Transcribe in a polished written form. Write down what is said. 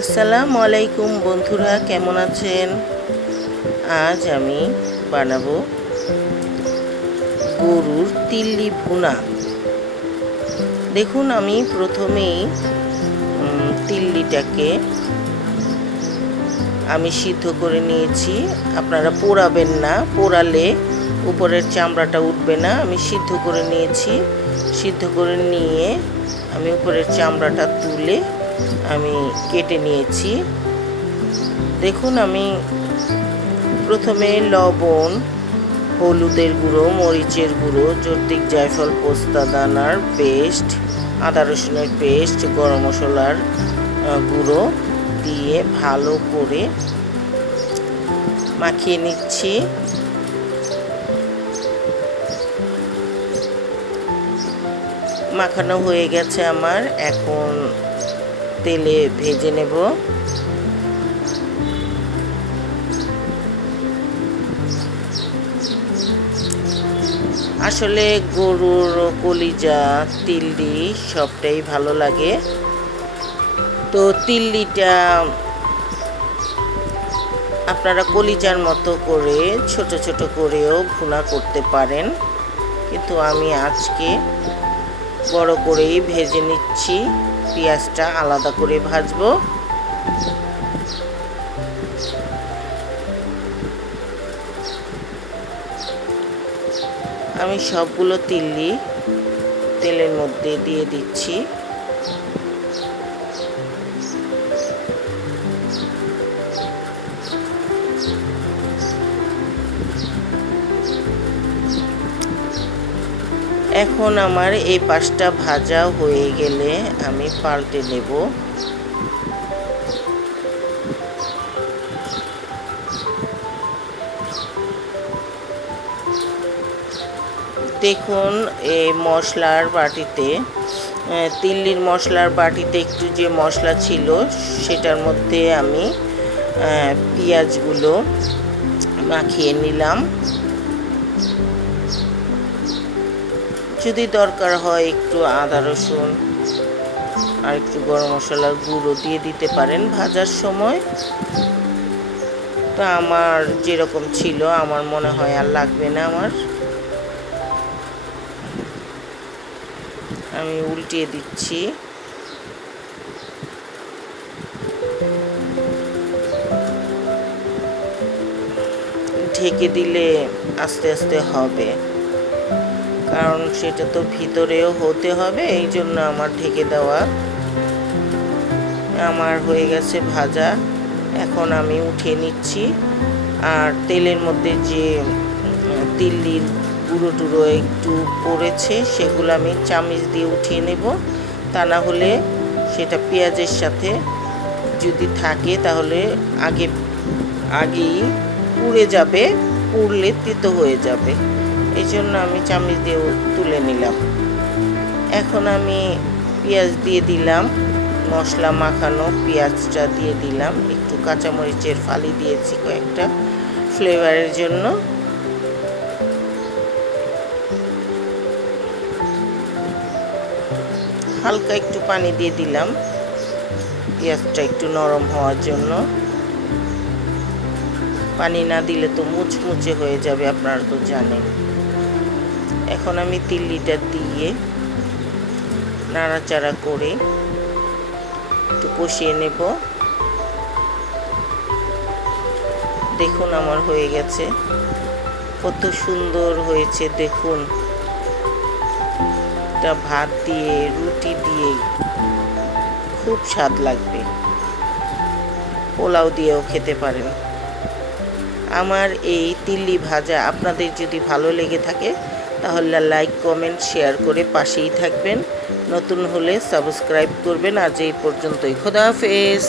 আসসালামু আলাইকুম বন্ধুরা, কেমন আছেন? আজ আমি বানাবো গরুর তিল্লি ভুনা। দেখুন, আমি প্রথমেই তিল্লিটাকে আমি সিদ্ধ করে নিয়েছি। আপনারা পোড়াবেন না, পোড়ালে উপরের চামড়াটা উঠবে না। আমি সিদ্ধ করে নিয়েছি। সিদ্ধ করে নিয়ে আমি উপরের চামড়াটা তুলে আমি কেটে নিয়েছি। দেখুন, আমি প্রথমে লবণ, হলুদের গুঁড়ো, মরিচের গুঁড়ো, জর্দিক, জায়ফল, পোস্তা দানার পেস্ট, আদা রসুনের পেস্ট, গরম মশলার গুঁড়ো দিয়ে ভালো করে মাখিয়ে নিচ্ছি। মাখানো হয়ে গেছে আমার, এখন তেলে ভেজে নেব। আসলে গরুর কলিজা, তিল্লি সবটাই ভালো লাগে। তো তিল্লিটা আপনারা কলিজার মতো করে ছোট ছোট করেও ভুনা করতে পারেন, কিন্তু আমি আজকে বড় করেই ভেজে নিচ্ছি। পেঁয়াজটা আলাদা করে ভাজবো। আমি সবগুলো তিল্লি তেলের মধ্যে দিয়ে দিচ্ছি। এখন আমার এই পাশটা ভাজা হয়ে গেলে আমি পাল্টে নেব। দেখুন, এই মশলার বাটিতে, তিল্লির মশলার বাটিতে একটু যে মশলা ছিল সেটার মধ্যে আমি পেঁয়াজগুলো মাখিয়ে নিলাম। যদি দরকার হয় একটু আদা রসুন আর একটু গরম মশলার গুঁড়ো দিয়ে দিতে পারেন ভাজার সময়। তো আমার যেরকম ছিল, আমার মনে হয় আর লাগবে না আমার। আমি উল্টিয়ে দিচ্ছি। ঢেকে দিলে আস্তে আস্তে হবে, কারণ সেটা তো ভিতরেও হতে হবে, এই জন্য আমার ঢেকে দেওয়া। আমার হয়ে গেছে ভাজা, এখন আমি উঠিয়ে নিচ্ছি। আর তেলের মধ্যে যে তিল্লির গুঁড়ো টুড়ো একটু পড়েছে সেগুলো আমি চামচ দিয়ে উঠিয়ে নেব। তা না হলে সেটা পেঁয়াজের সাথে যদি থাকে তাহলে আগেই পুড়ে যাবে, পুড়লে তিতো হয়ে যাবে। এই জন্য আমি চামচ দিয়ে তুলে নিলাম। এখন আমি পেঁয়াজ দিয়ে দিলাম, মশলা মাখানো পেঁয়াজটা দিয়ে দিলাম, একটু কাঁচামরিচের ফালি দিয়েছি কয়েকটা ফ্লেভারের জন্য। হালকা একটু পানি দিয়ে দিলাম পেঁয়াজটা একটু নরম হওয়ার জন্য। পানি না দিলে তো মুচমুচে হয়ে যাবে, আপনারা তো জানেন। এখন আমি তিল্লিটা দিয়ে নাড়াচাড়া করে একটু কষিয়ে নেব। দেখুন, আমার হয়ে গেছে, কত সুন্দর হয়েছে। দেখুন, এটা ভাত দিয়ে, রুটি দিয়ে খুব স্বাদ লাগবে, পোলাও দিয়েও খেতে পারেন। আমার এই তিল্লি ভাজা আপনাদের যদি ভালো লেগে থাকে তাহলে লাইক, কমেন্ট, শেয়ার করে পাশেই থাকবেন। নতুন হলে সাবস্ক্রাইব করবেন। আজ এই পর্যন্তই। খোদা হাফেজ।